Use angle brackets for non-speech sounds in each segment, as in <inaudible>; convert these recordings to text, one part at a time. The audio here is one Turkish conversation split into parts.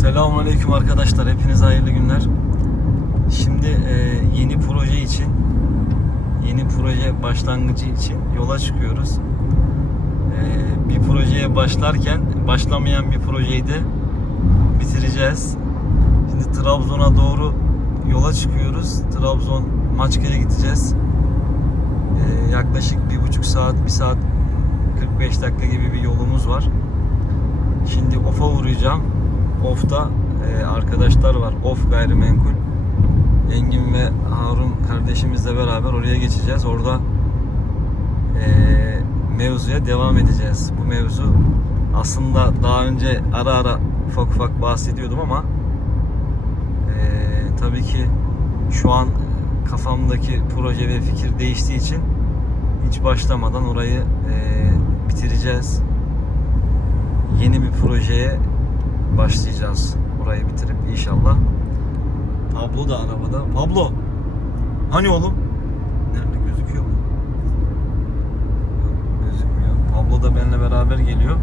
Selamünaleyküm arkadaşlar. Hepinize hayırlı günler. Şimdi e, yeni proje için yeni proje başlangıcı için yola çıkıyoruz. E, bir projeye başlarken başlamayan bir projeyi de bitireceğiz. Şimdi Trabzon'a doğru yola çıkıyoruz. Trabzon Maçka'ya gideceğiz. E, yaklaşık bir buçuk saat, bir saat 45 dakika gibi bir yolumuz var. Şimdi OF'a uğrayacağım. OF'ta e, arkadaşlar var. OF gayrimenkul. Engin ve Harun kardeşimizle beraber oraya geçeceğiz. Orada e, mevzuya devam edeceğiz. Bu mevzu aslında daha önce ara ara ufak ufak bahsediyordum ama e, tabii ki şu an kafamdaki proje ve fikir değiştiği için hiç başlamadan orayı e, bitireceğiz. Yeni bir projeye başlayacağız. Orayı bitirip inşallah. Pablo da arabada. Pablo. Hani oğlum? Nerede gözüküyor mu? Yok, gözükmüyor. Pablo da benimle beraber geliyor.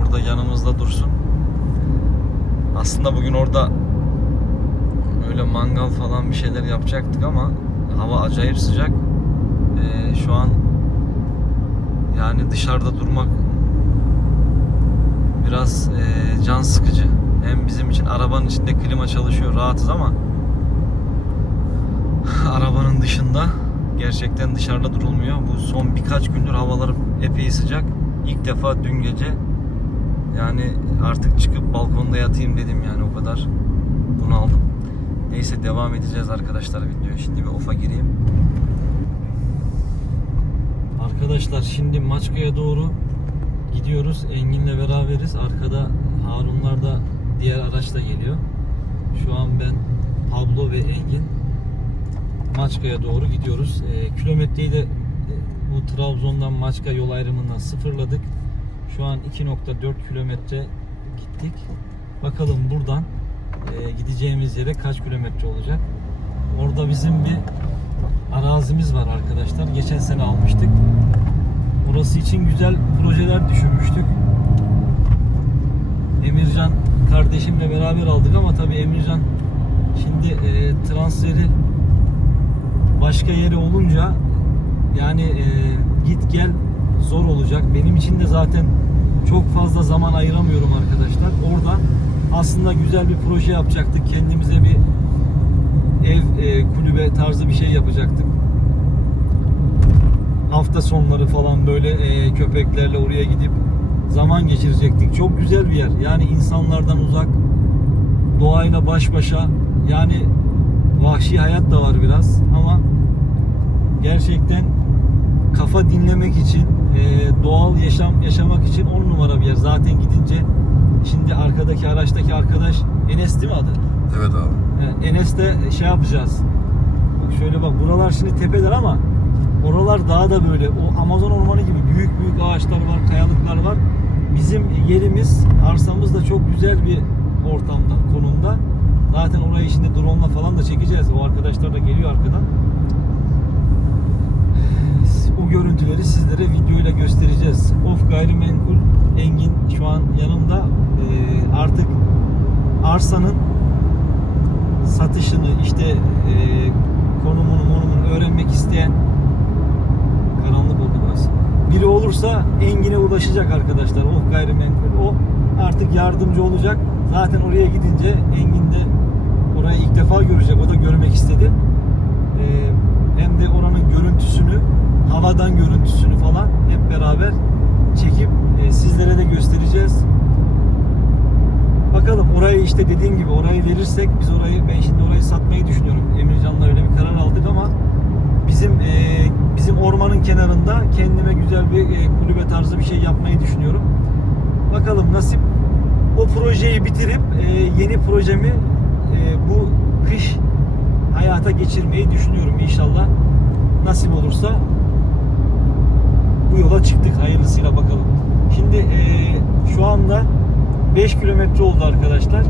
Orada yanımızda dursun. Aslında bugün orada öyle mangal falan bir şeyler yapacaktık ama hava acayip sıcak. Ee, şu an yani dışarıda durmak biraz e, can sıkıcı. Hem bizim için arabanın içinde klima çalışıyor rahatız ama <laughs> arabanın dışında gerçekten dışarıda durulmuyor. Bu son birkaç gündür havalar epey sıcak. İlk defa dün gece yani artık çıkıp balkonda yatayım dedim yani o kadar bunaldım. Neyse devam edeceğiz arkadaşlar videoya. Şimdi bir ofa gireyim. Arkadaşlar şimdi Maçka'ya doğru gidiyoruz. Engin'le beraberiz. Arkada Harunlar da diğer araçla geliyor. Şu an ben Pablo ve Engin Maçka'ya doğru gidiyoruz. Ee, kilometreyi de e, bu Trabzon'dan Maçka yol ayrımından sıfırladık. Şu an 2.4 kilometre gittik. Bakalım buradan e, gideceğimiz yere kaç kilometre olacak. Orada bizim bir arazimiz var arkadaşlar. Geçen sene almıştık. Orası için güzel projeler düşünmüştük. Emircan kardeşimle beraber aldık ama tabii Emircan şimdi e, transferi başka yere olunca yani e, git gel zor olacak. Benim için de zaten çok fazla zaman ayıramıyorum arkadaşlar. Orada aslında güzel bir proje yapacaktık. Kendimize bir ev e, kulübe tarzı bir şey yapacaktık hafta sonları falan böyle e, köpeklerle oraya gidip zaman geçirecektik. Çok güzel bir yer. Yani insanlardan uzak, doğayla baş başa. Yani vahşi hayat da var biraz ama gerçekten kafa dinlemek için, e, doğal yaşam yaşamak için on numara bir yer. Zaten gidince şimdi arkadaki araçtaki arkadaş Enes değil mi adı? Evet abi. Yani Enes'te şey yapacağız. Bak şöyle bak buralar şimdi tepeler ama oralar daha da böyle o Amazon ormanı gibi büyük büyük ağaçlar var, kayalıklar var. Bizim yerimiz, arsamız da çok güzel bir ortamda, konumda. Zaten orayı şimdi drone'la falan da çekeceğiz. O arkadaşlar da geliyor arkadan. O görüntüleri sizlere videoyla göstereceğiz. Of gayrimenkul Engin şu an yanımda. Ee, artık arsanın satışını işte e, konumunu monumunu öğrenmek isteyen karanlık oldu burası. Biri olursa Engin'e ulaşacak arkadaşlar. O gayrimenkul o artık yardımcı olacak. Zaten oraya gidince Engin de orayı ilk defa görecek. O da görmek istedi. Ee, hem de oranın görüntüsünü, havadan görüntüsünü falan hep beraber çekip e, sizlere de göstereceğiz. Bakalım orayı işte dediğim gibi orayı verirsek biz orayı ben şimdi orayı satmayı düşünüyorum. Emircan'la öyle bir karar aldık ama bizim e, bizim ormanın kenarında kendime güzel bir e, kulübe tarzı bir şey yapmayı düşünüyorum. Bakalım nasip o projeyi bitirip e, yeni projemi e, bu kış hayata geçirmeyi düşünüyorum inşallah. Nasip olursa bu yola çıktık hayırlısıyla bakalım. Şimdi e, şu anda 5 kilometre oldu arkadaşlar.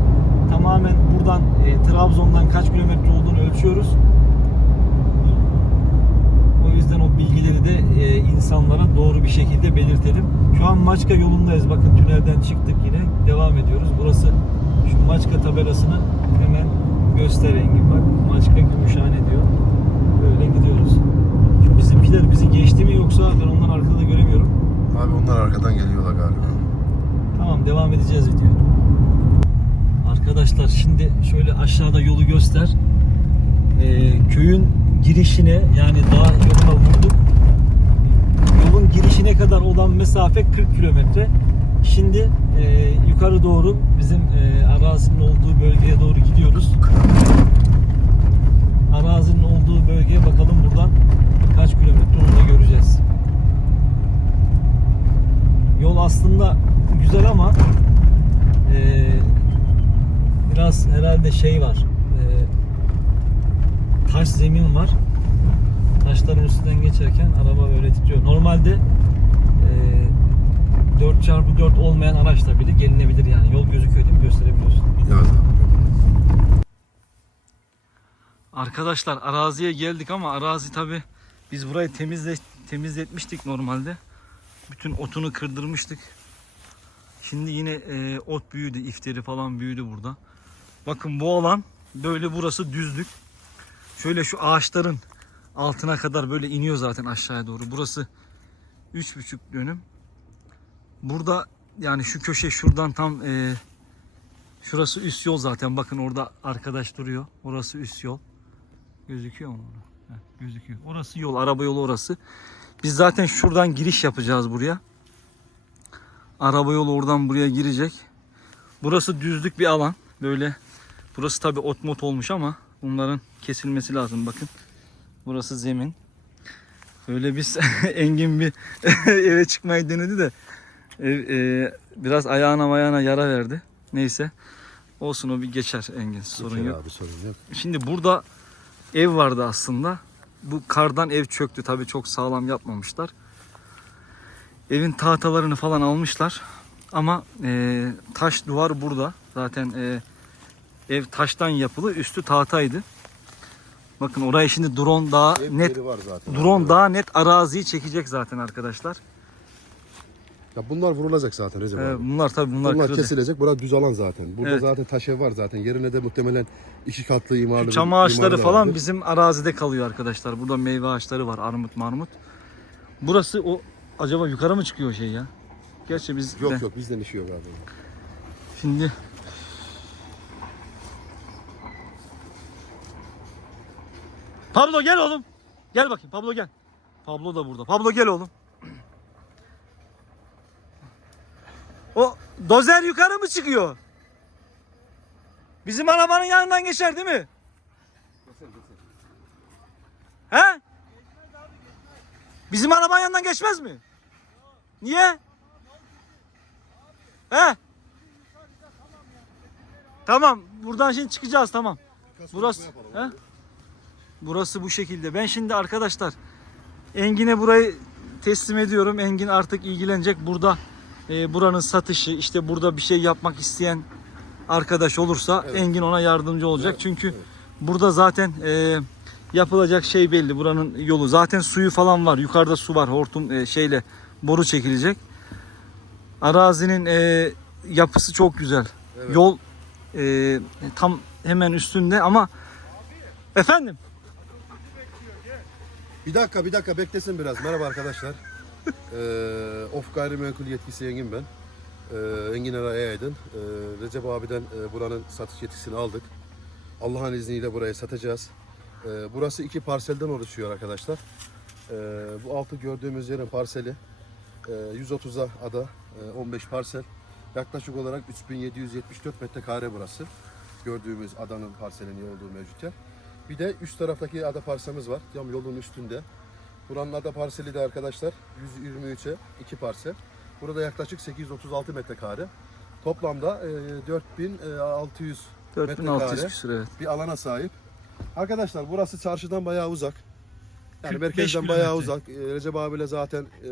Tamamen buradan e, Trabzon'dan kaç kilometre olduğunu ölçüyoruz. Yüzden o bilgileri de e, insanlara doğru bir şekilde belirtelim. Şu an Maçka yolundayız. Bakın tünelden çıktık yine. Devam ediyoruz. Burası Maçka tabelasını hemen göster Engin bak. Maçka Gümüşhane diyor. Böyle gidiyoruz. Şu bizimkiler bizi geçti mi yoksa ben onları arkada göremiyorum. Abi onlar arkadan geliyorlar galiba. Tamam devam edeceğiz video. Arkadaşlar şimdi şöyle aşağıda yolu göster. Ee, köyün girişine yani dağ yoluna vurduk. Yolun girişine kadar olan mesafe 40 kilometre. Şimdi e, yukarı doğru bizim e, arazinin olduğu bölgeye doğru gidiyoruz. Arazinin olduğu bölgeye bakalım buradan kaç kilometre onu da göreceğiz. Yol aslında güzel ama e, biraz herhalde şey var. Taş zemin var. Taşların üstünden geçerken araba böyle titriyor. Normalde e, 4x4 olmayan araçla bile gelinebilir yani. Yol gözüküyor değil mi? Gösterebiliyorsun. Evet. Arkadaşlar araziye geldik ama arazi tabi biz burayı temizle, temizletmiştik normalde. Bütün otunu kırdırmıştık. Şimdi yine e, ot büyüdü, iftiri falan büyüdü burada. Bakın bu alan böyle burası düzlük. Şöyle şu ağaçların altına kadar böyle iniyor zaten aşağıya doğru. Burası 3,5 dönüm. Burada yani şu köşe şuradan tam e, şurası üst yol zaten. Bakın orada arkadaş duruyor. Orası üst yol. Gözüküyor mu? Heh, gözüküyor. Orası yol, araba yolu orası. Biz zaten şuradan giriş yapacağız buraya. Araba yolu oradan buraya girecek. Burası düzlük bir alan. Böyle burası tabi ot mot olmuş ama bunların kesilmesi lazım bakın. Burası zemin. Böyle biz <laughs> Engin bir <laughs> eve çıkmayı denedi de ev, e, biraz ayağına ayağına yara verdi. Neyse. Olsun o bir geçer Engin sorun Geçer yok. Abi sorun yok. Şimdi burada ev vardı aslında. Bu kardan ev çöktü. Tabii çok sağlam yapmamışlar. Evin tahtalarını falan almışlar. Ama e, taş duvar burada. Zaten e, ev taştan yapılı. Üstü tahtaydı. Bakın oraya şimdi drone daha Ev net var zaten. drone daha net araziyi çekecek zaten arkadaşlar. Ya bunlar vurulacak zaten Recep E, abi. bunlar tabii bunlar, Bunlar kırıldı. kesilecek. Burası düz alan zaten. Burada Evet. zaten taş ev var zaten. Yerine de muhtemelen iki katlı imarlı bir Çam ağaçları imarı da falan vardır. bizim arazide kalıyor arkadaşlar. Burada meyve ağaçları var. Armut marmut. Burası o acaba yukarı mı çıkıyor şey ya? Gerçi biz Yok de- yok bizden işi yok abi. şimdi Pablo gel oğlum. Gel bakayım Pablo gel. Pablo da burada. Pablo gel oğlum. O dozer yukarı mı çıkıyor? Bizim arabanın yanından geçer değil mi? He? Bizim arabanın yanından geçmez mi? Niye? He? Tamam. Buradan şimdi çıkacağız tamam. Burası he? Burası bu şekilde. Ben şimdi arkadaşlar Engin'e burayı teslim ediyorum. Engin artık ilgilenecek. Burada e, buranın satışı işte burada bir şey yapmak isteyen arkadaş olursa Evet. Engin ona yardımcı olacak. Evet, Çünkü evet. burada zaten e, yapılacak şey belli. Buranın yolu zaten suyu falan var. Yukarıda su var. Hortum e, şeyle boru çekilecek. Arazinin e, yapısı çok güzel. Evet. Yol e, tam hemen üstünde ama efendim Bir dakika bir dakika beklesin biraz. Merhaba arkadaşlar. <laughs> ee, of gayrimenkul yetkisi Engin ben. Ee, Engin Eray Aydın. Ee, Recep abiden e, buranın satış yetkisini aldık. Allah'ın izniyle burayı satacağız. Ee, burası iki parselden oluşuyor arkadaşlar. Ee, bu altı gördüğümüz yerin parseli e, 130'a ada e, 15 parsel. Yaklaşık olarak 3774 metrekare burası. Gördüğümüz adanın parselinin olduğu mevcut yer. Bir de üst taraftaki ada parsemiz var. Tam yolun üstünde. Buranın ada parseli de arkadaşlar 123'e 2 parsel. Burada yaklaşık 836 metrekare. Toplamda e, 4600 4600 metrekare küsur evet. bir alana sahip. Arkadaşlar burası çarşıdan bayağı uzak. Yani 45 merkezden bayağı kilometre. uzak. E, Recep abiyle zaten e,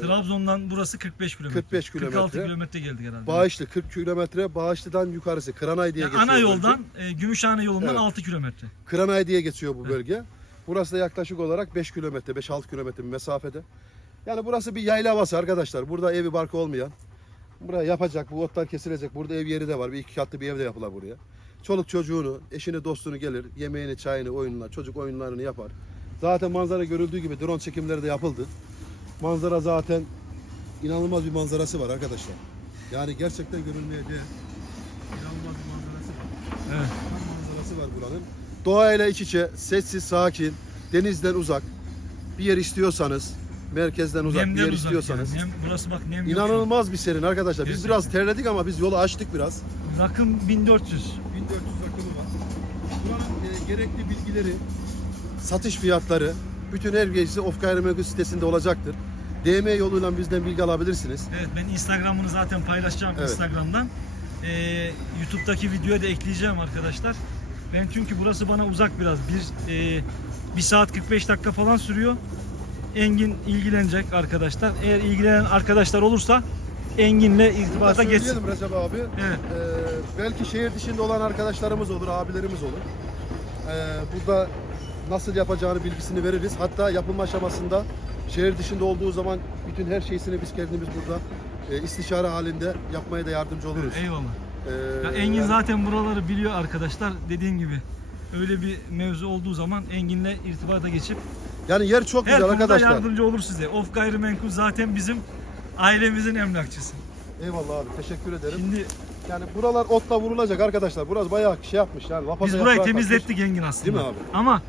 Trabzon'dan burası 45 kilometre. 45 kilometre. 46 kilometre geldik herhalde. Bağışlı 40 kilometre, Bağışlı'dan yukarısı Kıranay diye Yani geçiyor. ana yoldan, e, Gümüşhane yolundan Evet. 6 kilometre. Kıranay diye geçiyor bu bölge. Burası da yaklaşık olarak 5 kilometre, 5-6 kilometre bir mesafede. Yani burası bir yayla havası arkadaşlar. Burada evi barkı olmayan, Buraya yapacak, bu otlar kesilecek. Burada ev yeri de var. Bir iki katlı bir ev de yapılar buraya. Çoluk çocuğunu, eşini, dostunu gelir. Yemeğini, çayını, oyunlar, çocuk oyunlarını yapar. Zaten manzara görüldüğü gibi drone çekimleri de yapıldı. Manzara zaten inanılmaz bir manzarası var arkadaşlar. Yani gerçekten görülmeye değer. İnanılmaz bir manzarası var. Evet. Manzarası var buranın. Doğayla iç içe, sessiz, sakin, denizden uzak. Bir yer istiyorsanız, merkezden uzak Nemden bir yer uzak istiyorsanız. yani. Nem, burası bak nem yok. İnanılmaz bir serin arkadaşlar. Biz Gerçekten. biraz terledik ama biz yolu açtık biraz. Rakım 1400. 1400 rakımı var. Buranın e, gerekli bilgileri, satış fiyatları bütün her gecesi Of Gayrimenkul sitesinde olacaktır. DM yoluyla bizden bilgi alabilirsiniz. Evet ben Instagram'ını zaten paylaşacağım Evet. Instagram'dan. Ee, YouTube'daki videoya da ekleyeceğim arkadaşlar. Ben çünkü burası bana uzak biraz. Bir, e, bir saat 45 dakika falan sürüyor. Engin ilgilenecek arkadaşlar. Eğer ilgilenen arkadaşlar olursa Engin'le irtibata geçsin. Recep abi. Evet. Ee, belki şehir dışında olan arkadaşlarımız olur, abilerimiz olur. Ee, burada nasıl yapacağını bilgisini veririz. Hatta yapım aşamasında şehir dışında olduğu zaman bütün her şeysini biz kendimiz burada e, istişare halinde yapmaya da yardımcı oluruz. Eyvallah. Ee, Ya Engin yani- zaten buraları biliyor arkadaşlar. Dediğim gibi öyle bir mevzu olduğu zaman Engin'le irtibata geçip yani yer çok her güzel arkadaşlar. yardımcı olur size. Of Gayrimenkul zaten bizim ailemizin emlakçısı. Eyvallah abi teşekkür ederim. Şimdi Yani buralar otla vurulacak arkadaşlar. Burası bayağı şey yapmış yani. biz burayı temizlettik Engin aslında. Değil mi abi? Ama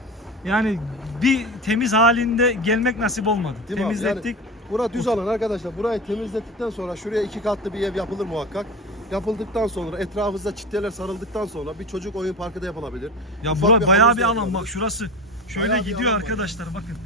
yani bir temiz halinde gelmek nasip olmadı. Değil mi abi? temizlettik. kalmış. Bura düz alan arkadaşlar. Burayı temizlettikten sonra şuraya iki katlı bir ev yapılır muhakkak. Yapıldıktan sonra etrafımızda çitleler sarıldıktan sonra bir çocuk oyun parkı da yapılabilir. Ya Ufak bura bayağı havuz bir alan yapılabilir. bak şurası. Şöyle Bayağı bir gidiyor alan var. arkadaşlar bakın.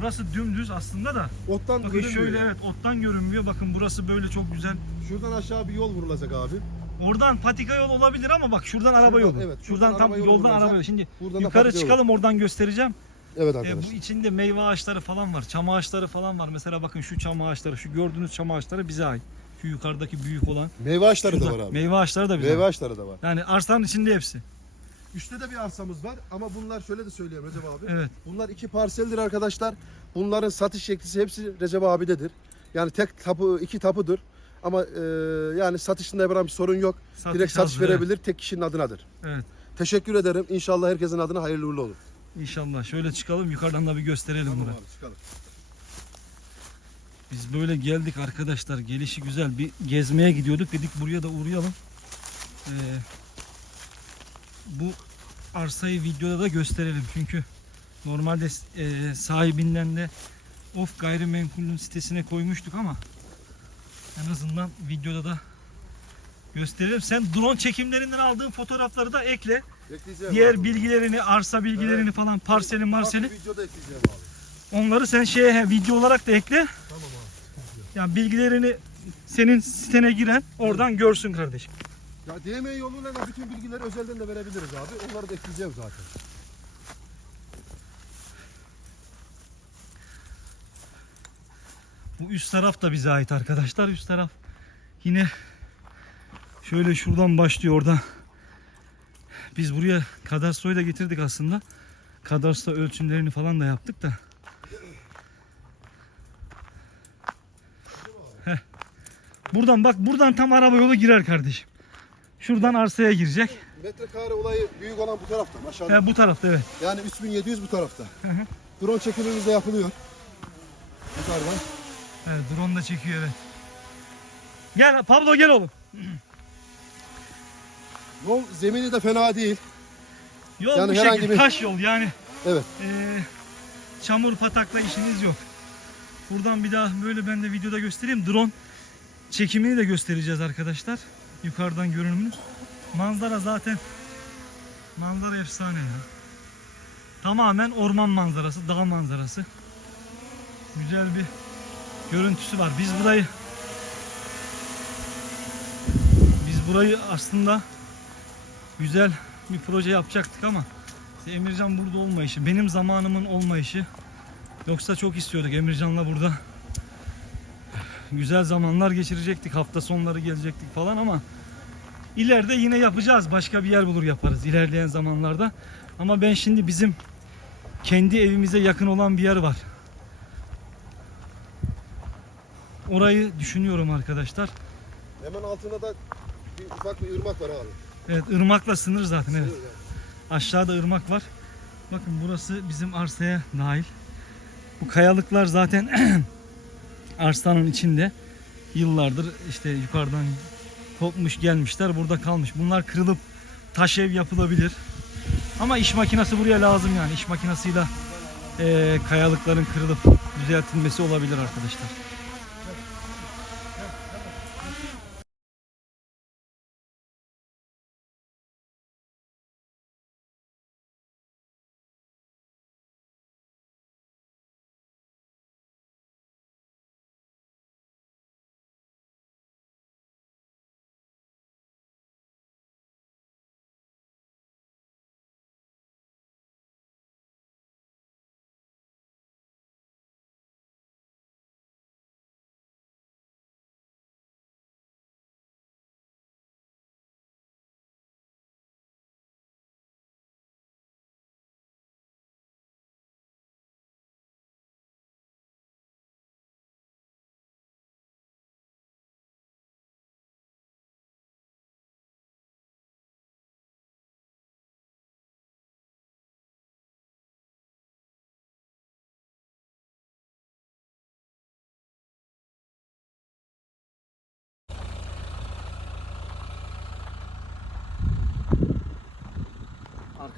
Burası dümdüz aslında da. Ottan Bakın görünmüyor. şöyle evet ottan görünmüyor. Bakın burası böyle çok güzel. Şuradan aşağı bir yol vurulacak abi. Oradan patika yol olabilir ama bak şuradan araba yolu. evet, şuradan, şuradan tam araba yolu yoldan araba yolu. Şimdi Buradan da yukarı patika yolu. çıkalım oradan göstereceğim. Evet E, arkadaşlar. bu içinde meyve ağaçları falan var. Çam ağaçları falan var. Mesela bakın şu çam ağaçları, şu gördüğünüz çam ağaçları bize ait. Şu yukarıdaki büyük olan. Meyve ağaçları da var abi. Meyve ağaçları da bize Meyve ait. ağaçları da var. Yani arsanın içinde hepsi. Üstte de bir arsamız var ama bunlar şöyle de söyleyeyim Recep abi. Evet. Bunlar iki parseldir arkadaşlar. Bunların satış şeklisi hepsi Recep abidedir. Yani tek tapu, iki tapudur. Ama e, yani satışında herhangi bir sorun yok. Satış Direkt satış hazır, verebilir. Tek kişinin adınadır. Evet. Teşekkür ederim. İnşallah herkesin adına hayırlı uğurlu olur. İnşallah. Şöyle çıkalım yukarıdan da bir gösterelim burayı. abi çıkalım. Biz böyle geldik arkadaşlar. Gelişi güzel. Bir gezmeye gidiyorduk. Dedik buraya da uğrayalım. Ee, bu arsayı videoda da gösterelim. Çünkü normalde e, sahibinden de Of Gayrimenkul'ün sitesine koymuştuk ama en azından videoda da gösterelim. Sen drone çekimlerinden aldığın fotoğrafları da ekle. Bekleyeceğim Diğer abi. bilgilerini, arsa bilgilerini falan, parseli marseli bir videoda ekleyeceğim abi. onları sen şeye he, video olarak da ekle. Tamam abi. Yani bilgilerini senin sitene giren oradan görsün kardeşim. Ya DM yoluyla da bütün bilgileri özelden de verebiliriz abi. Onları da ekleyeceğim zaten. Bu üst taraf da bize ait arkadaşlar. Üst taraf yine şöyle şuradan başlıyor oradan. Biz buraya kadastroyu da getirdik aslında. Kadastro ölçümlerini falan da yaptık da. Heh. Buradan bak buradan tam araba yolu girer kardeşim. Şuradan arsaya girecek. Metrekare olayı büyük olan bu tarafta maşallah. He, bu tarafta evet. Yani 3700 bu tarafta. Hı hı. Drone çekimimiz de yapılıyor. Yukarıdan. Evet drone da çekiyor evet. Gel Pablo gel oğlum. Yol zemini de fena değil. Yol Yani bu herhangi şekil bir- taş yol yani. Evet. Ee, çamur patakla işiniz yok. Buradan bir daha böyle ben de videoda göstereyim. Drone çekimini de göstereceğiz arkadaşlar. Yukarıdan görünümünü. Manzara zaten manzara efsane ya. Tamamen orman manzarası, dağ manzarası. Güzel bir görüntüsü var. Biz burayı biz burayı aslında güzel bir proje yapacaktık ama işte Emircan burada olmayışı, benim zamanımın olmayışı. Yoksa çok istiyorduk Emircan'la burada güzel zamanlar geçirecektik. Hafta sonları gelecektik falan ama ileride yine yapacağız. Başka bir yer bulur yaparız ilerleyen zamanlarda. Ama ben şimdi bizim kendi evimize yakın olan bir yer var. Orayı düşünüyorum arkadaşlar. Hemen altında da bir ufak bir ırmak var abi. Evet ırmakla sınır zaten evet. Sığır yani. Aşağıda ırmak var. Bakın burası bizim arsaya dahil. Bu kayalıklar zaten <clears throat> arsanın içinde. Yıllardır işte yukarıdan kopmuş gelmişler burada kalmış. Bunlar kırılıp taş ev yapılabilir. Ama iş makinesi buraya lazım yani. İş makinesiyle eee, kayalıkların kırılıp düzeltilmesi olabilir arkadaşlar.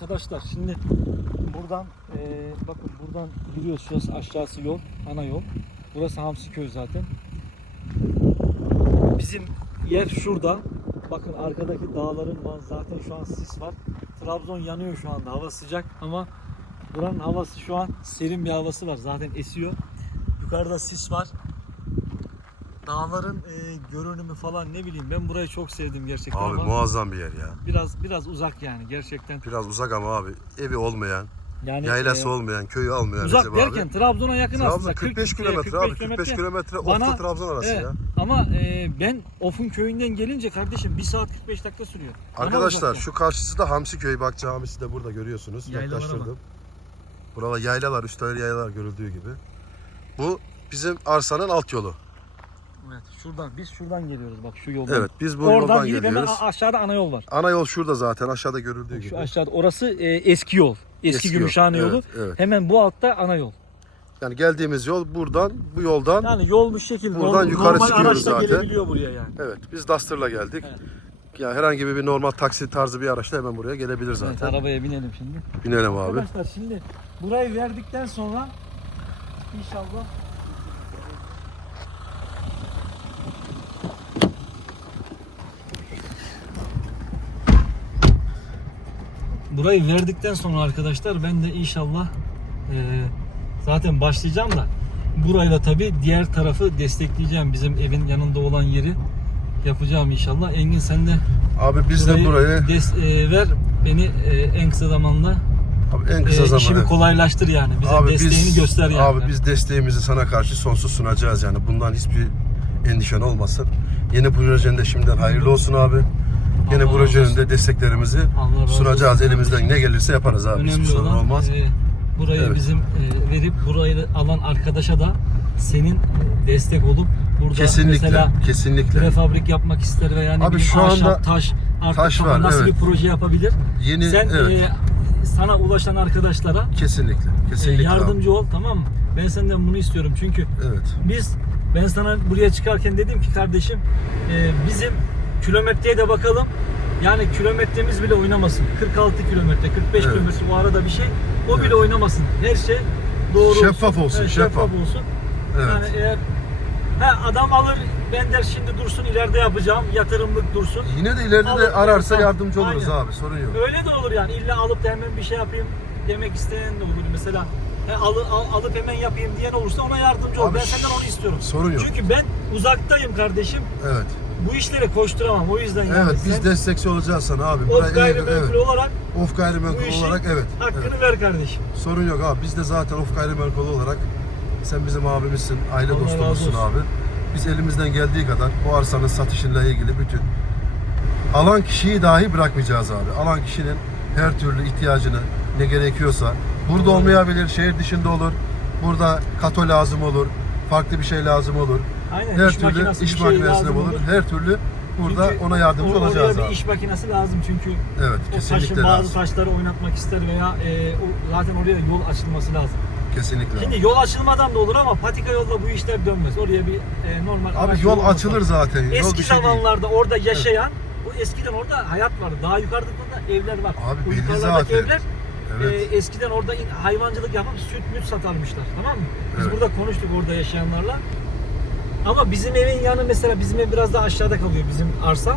Arkadaşlar şimdi buradan eee, bakın buradan giriyoruz şurası aşağısı yol ana yol. Burası Hamsiköy zaten. Bizim yer şurada. Bakın arkadaki dağların var. Zaten şu an sis var. Trabzon yanıyor şu anda. Hava sıcak ama buranın havası şu an serin bir havası var. Zaten esiyor. Yukarıda sis var. Dağların eee, görünümü falan ne bileyim ben burayı çok sevdim gerçekten Abi ama muazzam bir yer ya. biraz biraz uzak yani gerçekten. Biraz uzak ama abi. Evi olmayan, Yani yaylası eee, olmayan, köyü almayan Uzak derken abi. Trabzon'a yakın Trabzon aslında. 45 40, kilometre abi. 45 kilometre Of'la Trabzon arası Evet. ya. Ama e, ben Of'un köyünden gelince kardeşim 1 saat 45 dakika sürüyor. Arkadaşlar şu karşısı da Hamsiköy. Bak camisi de burada görüyorsunuz. Yaylalara Yaklaştırdım. Buralar yaylalar, üstelik yaylalar görüldüğü gibi. Bu bizim arsanın alt yolu. Evet, şuradan biz şuradan geliyoruz bak şu yoldan. Evet biz bu Oradan yoldan gidip hemen geliyoruz. a- aşağıda ana yol var. Ana yol şurada zaten aşağıda görüldüğü gibi. Şu aşağıda orası e, eski yol. Eski, Eski yol, Gümüşhane yolu. evet, evet. Hemen bu altta ana yol. Yani geldiğimiz yol buradan, bu yoldan. Yani yol bu şekilde. Buradan Normal- yukarı normal çıkıyoruz zaten. gelebiliyor buraya yani. Evet biz Duster'la geldik. Evet. Ya herhangi bir normal taksi tarzı bir araçla hemen buraya gelebilir Evet, zaten. arabaya binelim şimdi. Binelim abi. Arkadaşlar şimdi burayı verdikten sonra inşallah Burayı verdikten sonra arkadaşlar ben de inşallah e, zaten başlayacağım da burayla tabi diğer tarafı destekleyeceğim. Bizim evin yanında olan yeri yapacağım inşallah. Engin sen de Abi biz de burayı des- e, ver beni e, en kısa zamanda abi en kısa e, zamanda işimi kolaylaştır yani. Bize Abi desteğini biz, göster yani. Abi biz desteğimizi sana karşı sonsuz sunacağız yani. Bundan hiçbir endişen olmasın. Yeni projen de şimdiden hayırlı olsun abi. Projenin olsun. de desteklerimizi sunacağız. olsun. Elimizden ne gelirse yaparız abi. Hiçbir Önemli sorun olan olmaz. e, burayı Evet. bizim e, verip burayı alan arkadaşa da senin e, destek olup burada kesinlikle, mesela kesinlikle. prefabrik yapmak ister veya ne Abi şu ahşap, anda taş artık taş var, nasıl evet. bir proje yapabilir? Yeni Sen evet. e, sana ulaşan arkadaşlara kesinlikle. e, Kesinlikle. abi. yardımcı ol tamam mı? Ben senden bunu istiyorum çünkü Evet. biz ben sana buraya çıkarken dedim ki kardeşim e, bizim kilometreye de bakalım. Yani kilometremiz bile oynamasın. 46 kilometre, 45 Evet. kilometre o arada bir şey. O Evet. bile oynamasın. Her şey doğru Şeffaf olsun, Evet, şeffaf. olsun. Evet. Yani eğer ha, adam alır ben der şimdi dursun ileride yapacağım yatırımlık dursun. Yine de ileride Alın, de ararsa alın. yardımcı oluruz Aynen. abi. Sorun yok. Öyle de olur yani illa alıp da hemen bir şey yapayım demek isteyen de olur. Mesela he, alı, al- alıp hemen yapayım diyen olursa ona yardımcı ol. Abi Ben senden onu istiyorum. Sorun yok. Çünkü ben uzaktayım kardeşim. Evet. Bu işlere koşturamam. O yüzden yani Evet biz sen destekçi olacağız sana abi. of gayrimenkul olarak Of bu gayrimenkul işin olarak evet. hakkını evet. ver kardeşim. Sorun yok abi. Biz de zaten of gayrimenkul olarak sen bizim abimizsin, aile Allah razı dostumuzsun olsun. abi. Biz elimizden geldiği kadar bu arsanın satışıyla ilgili bütün alan kişiyi dahi bırakmayacağız abi. Alan kişinin her türlü ihtiyacını ne gerekiyorsa burada olmayabilir, şehir dışında olur. Burada kato lazım olur, farklı bir şey lazım olur. Aynen Her iş türlü makinesi, iş bir şey makinesine lazım olur. olur. Her türlü burada Çünkü ona yardımcı or- olacağız Oraya abi. bir iş makinesi lazım çünkü Evet o kesinlikle taşın bazı lazım. taşları oynatmak ister veya e, o, zaten oraya yol açılması lazım. Kesinlikle. Şimdi yol açılmadan da olur ama patika yolda bu işler dönmez. Oraya bir e, normal Abi araç yol yolu açılır zaten. Yol Eski bir şey değil. zamanlarda orada yaşayan, o eskiden orada hayat vardı. Daha yukarıda da evler var. Abi o belli yukarılardaki zaten. evler Evet. e, eskiden orada in- hayvancılık yapıp süt müt satarmışlar. Tamam mı? Biz Evet. burada konuştuk orada yaşayanlarla. Ama bizim evin yanı mesela bizim ev biraz daha aşağıda kalıyor bizim arsa.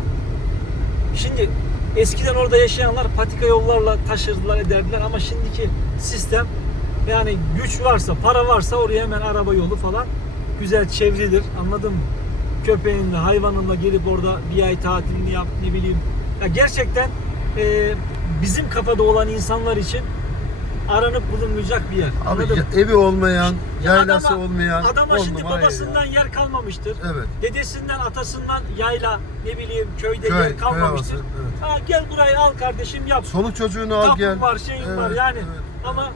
Şimdi eskiden orada yaşayanlar patika yollarla taşırdılar ederdiler ama şimdiki sistem yani güç varsa para varsa oraya hemen araba yolu falan güzel çevrilir anladın mı? Köpeğinle hayvanınla gelip orada bir ay tatilini yap ne bileyim. Ya gerçekten e, bizim kafada olan insanlar için aranıp bulunmayacak bir yer. Abi Anladın mı? ya- evi olmayan, Ya yaylası adama- olmayan. Adama on şimdi numara babasından ya. yer kalmamıştır. Evet. Dedesinden, atasından yayla, ne bileyim köyde Köy, yer kalmamıştır. havası, evet. Ha, gel burayı al kardeşim yap. Soluk çocuğunu al gel. var, şeyin Evet, var yani. evet. Ama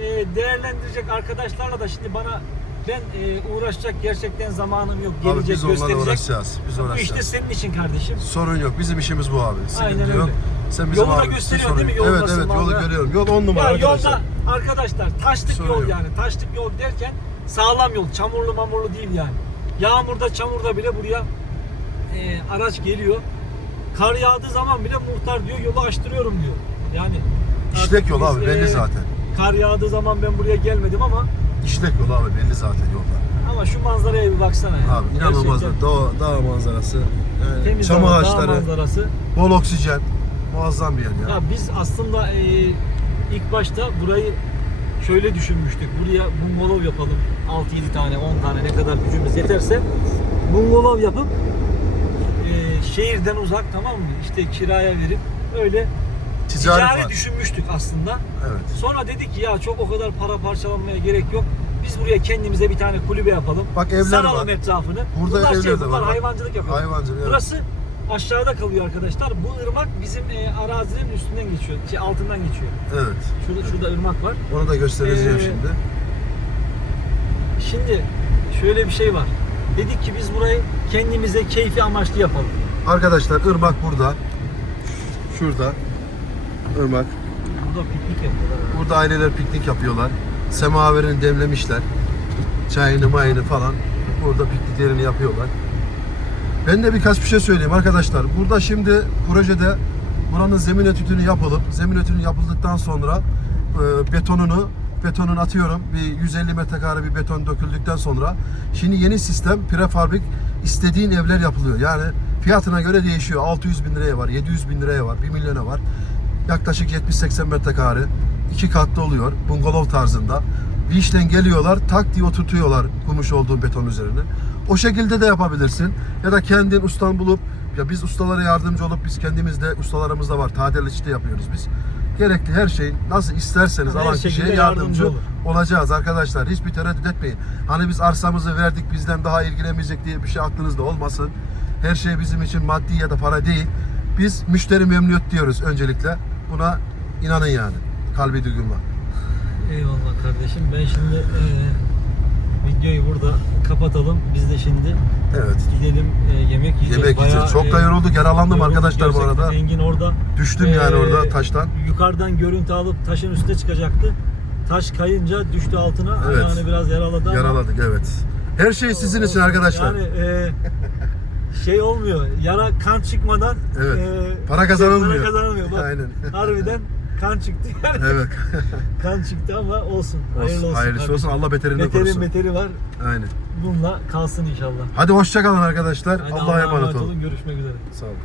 e, değerlendirecek arkadaşlarla da şimdi bana ben e, uğraşacak gerçekten zamanım yok. Abi Gelecek, biz onlarla gösterecek. uğraşacağız. Biz Bu işte uğraşacağız. senin için kardeşim. Sorun yok. Bizim işimiz bu abi. Sıkıntı Aynen öyle. yok. Sen bizim Yolu da gösteriyorsun değil mi? yok. Yol Evet evet yolu görüyorum. Yol on numara Ya arkadaşlar. yolda arkadaşlar taşlık Sorun yol yok. yani. Taşlık yol derken sağlam yol. Çamurlu mamurlu değil yani. Yağmurda çamurda bile buraya e, araç geliyor. Kar yağdığı zaman bile muhtar diyor yolu açtırıyorum diyor. Yani İşlek yol abi belli e, zaten. Kar yağdığı zaman ben buraya gelmedim ama İşlek yol abi belli zaten yollar. ama şu manzaraya bir baksana ya. Abi inanılmaz. Gerçekten Dağ, dağ manzarası. Yani Temiz çam hava, dağ ağaçları, manzarası. bol oksijen. Muazzam bir yer ya. Ya biz aslında e, ilk başta burayı şöyle düşünmüştük. Buraya bungalov yapalım. 6-7 tane, 10 tane ne kadar gücümüz yeterse bungalov yapıp e, şehirden uzak tamam mı? İşte kiraya verip öyle Ticari ticari düşünmüştük aslında. Evet. Sonra dedik ki ya çok o kadar para parçalanmaya gerek yok. Biz buraya kendimize bir tane kulübe yapalım. Bak evler Saralım var. etrafını. Burada bunlar evler şey, de bunlar var. hayvancılık yapıyor. Hayvancılık, evet. Burası aşağıda kalıyor arkadaşlar. Bu ırmak bizim e, arazinin üstünden geçiyor. Şey, altından geçiyor. Evet. Şurada şurada ırmak var. Onu da göstereceğim Ee, şimdi. Şimdi şöyle bir şey var. Dedik ki biz burayı kendimize keyfi amaçlı yapalım. Arkadaşlar ırmak burada. Şurada. Irmak. Burada piknik yapıyorlar. Burada aileler piknik yapıyorlar. Semaverini demlemişler. Çayını mayını falan. Burada pikniklerini yapıyorlar. Ben de birkaç bir şey söyleyeyim arkadaşlar. Burada şimdi projede buranın zemin etüdünü yapılıp zemin etüdünü yapıldıktan sonra e, betonunu betonunu atıyorum. Bir 150 metrekare bir beton döküldükten sonra şimdi yeni sistem prefabrik istediğin evler yapılıyor. Yani fiyatına göre değişiyor. 600 bin liraya var, 700 bin liraya var, 1 milyona var. Yaklaşık 70-80 metrekare. iki katlı oluyor. Bungalov tarzında. Bir işten geliyorlar, tak diye oturtuyorlar kurmuş olduğun beton üzerine. O şekilde de yapabilirsin. Ya da kendin ustan bulup, ya biz ustalara yardımcı olup, biz kendimiz de ustalarımız da var. Tadel işte yapıyoruz biz. Gerekli her şeyin nasıl isterseniz Her alan kişiye yardımcı yardımcı olacağız arkadaşlar. Hiçbir tereddüt etmeyin. Hani biz arsamızı verdik bizden daha ilgilenmeyecek diye bir şey aklınızda olmasın. Her şey bizim için maddi ya da para değil. Biz müşteri memnuniyet diyoruz öncelikle. Buna inanın yani. Kalbi düğüm var. Eyvallah kardeşim. Ben şimdi e, videoyu burada kapatalım. Biz de şimdi Evet. gidelim e, yemek yiyeceğiz. Yemek yiyeceğiz. Çok da yorulduk, yaralandım yorulduk arkadaşlar bu arada. Engin orada Düştüm e, yani orada taştan. Yukarıdan görüntü alıp taşın üstüne çıkacaktı. Taş kayınca düştü altına. Evet. Ayağını biraz yaraladı ama Yaraladık evet. Her şey sizin için arkadaşlar. Yani e, şey olmuyor. Yara kan çıkmadan Evet. e, Para kazanılmıyor. Para kazanılmıyor. Bak, Aynen. <laughs> Harbiden kan çıktı yani. Evet. <laughs> kan çıktı ama olsun. Hayırlı olsun. Hayırlısı olsun. kardeşim. Allah beterinden Beteri korusun. beteri var. Aynen. Bununla kalsın inşallah. Hadi hoşça kalın arkadaşlar. Hadi Allah'a emanet olun. olun. Görüşmek üzere. Sağ olun.